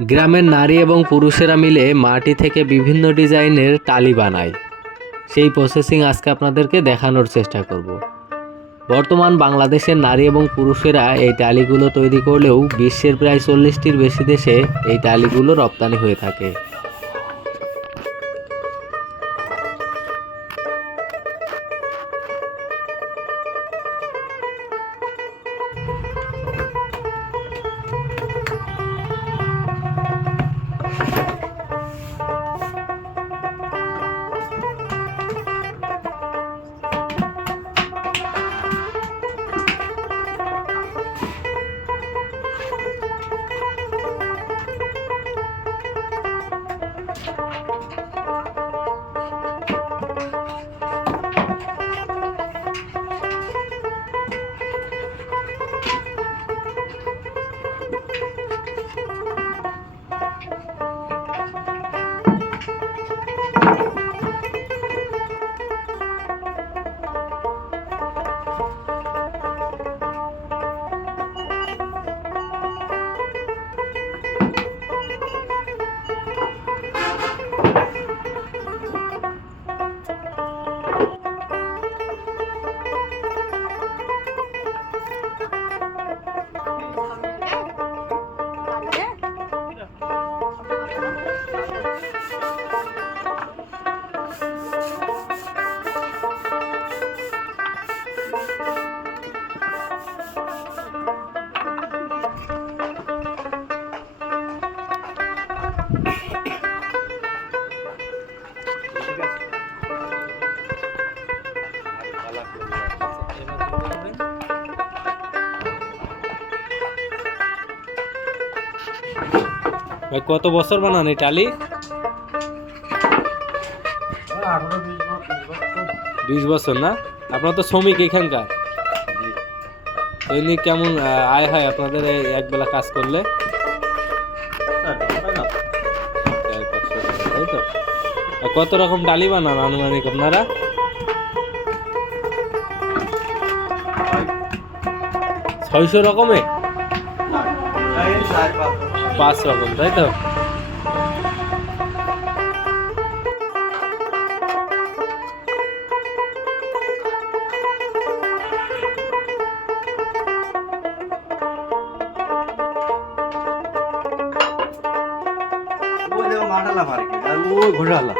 গ্রামের নারী এবং পুরুষেরা মিলে মাটি থেকে বিভিন্ন ডিজাইনের টালি বানায়। সেই প্রসেসিং আজকে আপনাদেরকে দেখানোর চেষ্টা করব। বর্তমান বাংলাদেশের নারী এবং পুরুষেরা এই টালিগুলো তৈরি করলেও বিশ্বের প্রায় চল্লিশটির বেশি দেশে এই টালিগুলো রপ্তানি হয়ে থাকে। কত বছর বানান এই টালি? বিশ বছর না? আপনার তো শ্রমিক এখানকার। দৈনিক কেমন আয় হয় আপনাদের এই এক বেলা কাজ করলে? কত রকম ডালি বানান আনুমানিক আপনারা? ছয়শো রকমে? পাঁচ রকম তাই তো? ঘোড়ালা।